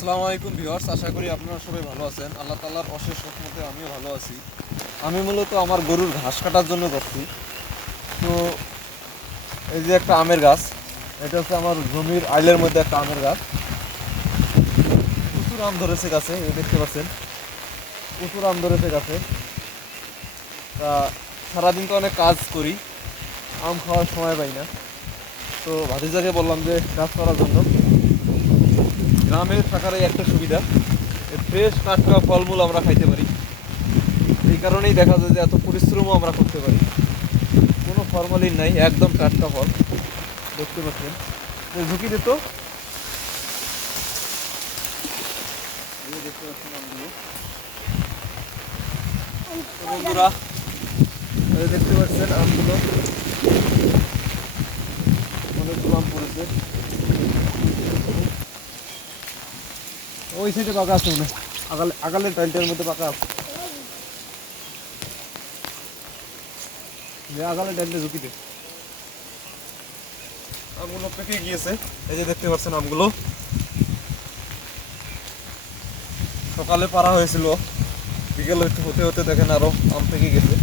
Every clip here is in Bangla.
আসসালামু আলাইকুম ভিউয়ার্স, আশা করি আপনারা সবাই ভালো আছেন। আল্লাহ তাআলার অশেষ রহমতে আমিও ভালো আছি। আমি মূলত আমার গরুর ঘাস কাটার জন্য করছি। তো এই যে একটা আমের গাছ, এটা হচ্ছে আমার জমির আইলের মধ্যে একটা আমের গাছ। প্রচুর আম ধরেছে গাছে, এই দেখতে পাচ্ছেন প্রচুর আম ধরেছে গাছে। তা সারাদিন তো অনেক কাজ করি, আম খাওয়ার সময় পাই না। তো ভাতিজাকে বললাম যে কাজ করার জন্য। গ্রামে থাকার এই একটা সুবিধা, ফ্রেশ টাটকা ফলমূল আমরা খাইতে পারি। এই কারণেই দেখা যায় যে এত পরিশ্রমও আমরা করতে পারি। কোনো ফরমালিন নাই, একদম টাটকা ফল। দেখতে পাচ্ছেন ঝুঁকি দিত, দেখতে পাচ্ছেন আমগুলো। বন্ধুরা দেখতে পাচ্ছেন আমগুলো, অনেকগুলো আম পড়েছে। ওই সাইডে পাকা আছে মনে, আগালের টাইলটার মধ্যে পাকা আছে, আগালের টাইলটা ঝুঁকিতে আমগুলো পেকে গিয়েছে। এই যে দেখতে পাচ্ছেন আমগুলো সকালে পারা হয়েছিল, বিকেল হতে হতে দেখেন আরো আম পেকে গেছে।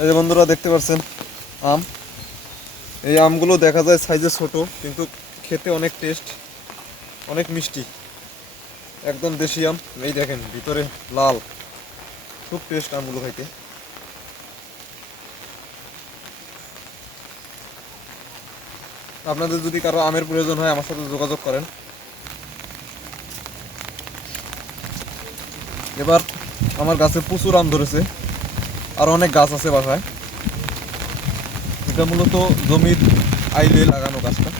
এই যে বন্ধুরা দেখতে পাচ্ছেন আম, এই আমগুলো দেখা যায় সাইজে ছোট, কিন্তু খেতে অনেক টেস্ট, অনেক মিষ্টি, একদম দেশি আম। এই দেখেন ভিতরে লাল, খুব টেস্ট আমগুলো খাইতে। আপনাদের যদি কারো আমের প্রয়োজন হয় আমার সাথে যোগাযোগ করেন। এবার আমার গাছে প্রচুর আম ধরেছে, আর অনেক গাছ আছে বাসায়। এটা মূলত জমির আইলে লাগানো গাছটা।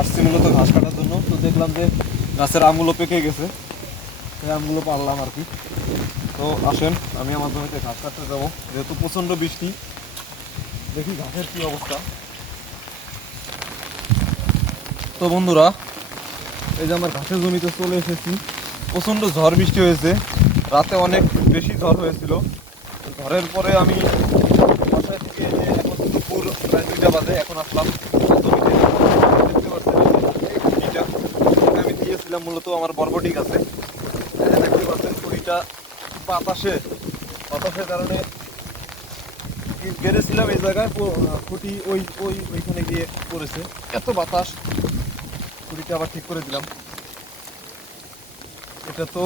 আসছি মূলত ঘাস কাটার জন্য, তো দেখলাম যে গাছের আমগুলো পেকে গেছে, সেই আমগুলো পারলাম আর কি। তো আসেন আমি আমার জমিতে ঘাস কাটতে যাবো, যেহেতু প্রচণ্ড বৃষ্টি। দেখি ঘাসের কি অবস্থা। তো বন্ধুরা এই যে আমার ঘাসের জমিতে চলে এসেছি। প্রচণ্ড ঝড় বৃষ্টি হয়েছে, রাতে অনেক বেশি ঝড় হয়েছিল। ঝড়ের পরে আমি বাসায় থেকে এখন দুপুর প্রায় 2টা বাজে, এখন আসলাম জমিতে। দেখতে পাচ্ছেন এই খুঁটিটা আমি দিয়েছিলাম মূলত আমার বরবটি গাছে। দেখতে পাচ্ছেন খুঁটিটা বাতাসের কারণে গেড়েছিলাম এই জায়গায়, খুঁটি ওইখানে গিয়ে পড়েছে, এত বাতাস। খুঁটিটা আবার ঠিক করে দিলাম। এটা তো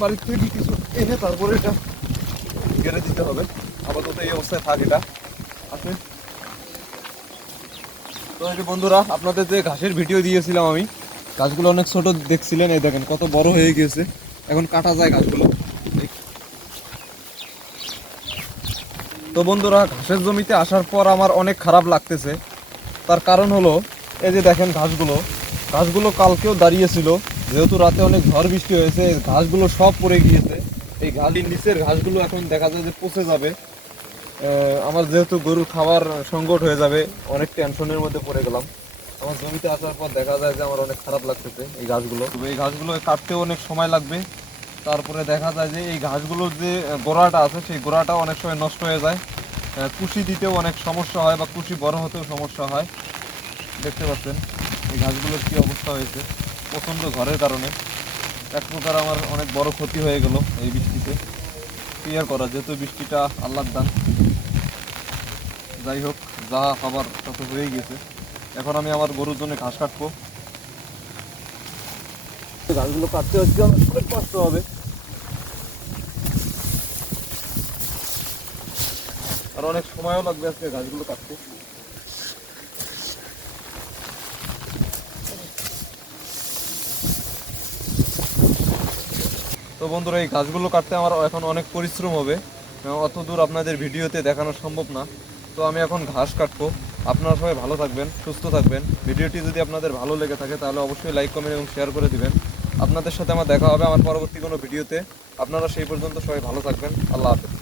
বাড়ির থেকে কিছু এনে তারপরে এটা গেড়ে দিতে হবে, আপাতত এই অবস্থায় থাক এটা। আসলে তো এই যে বন্ধুরা আপনাদের যে ঘাসের ভিডিও দিয়েছিলাম আমি, গাছগুলো অনেক ছোট দেখছিলেন, এই দেখেন কত বড় হয়ে গিয়েছে, এখন কাটা যায় গাছগুলো। তো বন্ধুরা ঘাসের জমিতে আসার পর আমার অনেক খারাপ লাগতেছে। তার কারণ হলো এই যে দেখেন ঘাসগুলো কালকেও দাঁড়িয়েছিল, যেহেতু রাতে অনেক ঝড় বৃষ্টি হয়েছে, ঘাসগুলো সব পড়ে গিয়েছে। এই ঘাসের নিচের ঘাসগুলো এখন দেখা যায় যে পচে যাবে। আমার যেহেতু গরুর খাবার সংকট হয়ে যাবে, অনেক টেনশনের মধ্যে পড়ে গেলাম। আমার জমিতে আসার পর দেখা যায় যে আমার অনেক খারাপ লাগতেছে এই ঘাসগুলো কাটতেও অনেক সময় লাগবে। তারপরে দেখা যায় যে এই ঘাসগুলোর যে গোড়াটা আছে সেই গোড়াটাও অনেক সময় নষ্ট হয়ে যায়। কুশি দিতেও অনেক সমস্যা হয়, বা কুশি বড় হতেও সমস্যা হয়। দেখতে পাচ্ছেন এই ঘাসগুলোর কি অবস্থা হয়েছে প্রচণ্ড ঝড়ের কারণে। এক প্রকার আমার অনেক বড় ক্ষতি হয়ে গেল এই বৃষ্টিতে। ক্লিয়ার করা যেহেতু বৃষ্টিটা আল্লাহর দান, যাই হোক যা হবার তত হয়েই গেছে। এখন আমি আমার গরুর জন্য ঘাস কাটবো। ঘাসগুলো কাটতে হচ্ছে অনেক কষ্ট হবে, আর অনেক সময়ও লাগবে আজকে ঘাসগুলো কাটতে। তো বন্ধুরা এই গাছগুলো কাটতে আমার এখন অনেক পরিশ্রম হবে, অত দূর আপনাদের ভিডিওতে দেখানো সম্ভব না। তো আমি এখন ঘাস কাটবো। আপনারা সবাই ভালো থাকবেন, সুস্থ থাকবেন। ভিডিওটি যদি আপনাদের ভালো লেগে থাকে তাহলে অবশ্যই লাইক, কমেন্ট এবং শেয়ার করে দিবেন। আপনাদের সাথে আমার দেখা হবে আমার পরবর্তী কোনো ভিডিওতে। আপনারা সেই পর্যন্ত সবাই ভালো থাকবেন। আল্লাহ হাফেজ।